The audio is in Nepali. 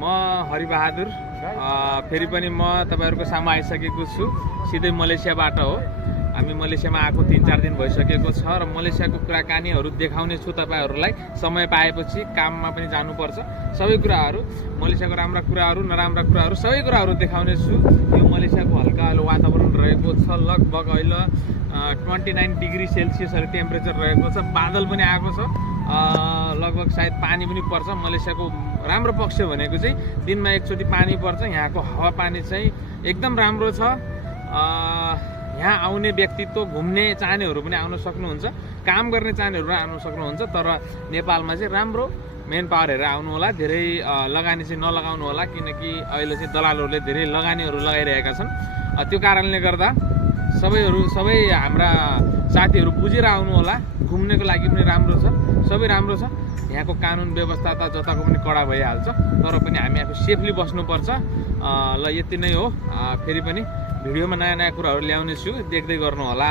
म हरिबहादुर फेरि पनि म तपाईहरुको सामु आइसकेको छु सिधै मलेसियाबाट हो। हामी मलेसियामा आएको 3-4 दिन भइसकेको छ र मलेसियाको कुराकानीहरु देखाउने छु तपाईहरुलाई। समय पाएपछि काममा पनि जानुपर्छ। सबै कुराहरु मलेसियाको राम्रा कुराहरु नराम्रा कुराहरु सबै कुराहरु देखाउने छु। यो मलेसियाको हल्का वातावरण रहेको छ। लगभग अहिले 29 डिग्री सेल्सियस टेम्परेचर रहेको छ। बादल पनि आएको छ। लगभग सायद पानी पनि पर्छ। मलेसियाको राम्रो पक्ष भनेको चाहिँ दिनमा एकचोटी पानी पर्छ। यहाँको हावापानी चाहिँ एकदम राम्रो छ। यहाँ आउने व्यक्तित्व घुम्ने चाहनेहरु पनि आउन सक्नुहुन्छ। काम गर्ने चाहनेहरु आउन सक्नुहुन्छ। तर नेपालमा चाहिँ राम्रो मेन पावर हेरेर आउनु होला। धेरै लगानी चाहिँ नलगाउनु होला किनकि अहिले चाहिँ दलालहरुले धेरै लगानीहरु लगाइरहेका छन्। त्यो कारणले गर्दा सबै हाम्रा साथीहरु बुझेर आउनु होला। घुम्नेको लागि पनि राम्रो छ। सबै राम्रो छ। यहाँको कानुन व्यवस्था त जताको पनि कडा भइहाल्छ। तर पनि हामी आफू सेफली बस्नुपर्छ। ल यति नै हो। फेरि पनि भिडियोमा नयाँ कुराहरु ल्याउने छु। देख्दै गर्नु होला।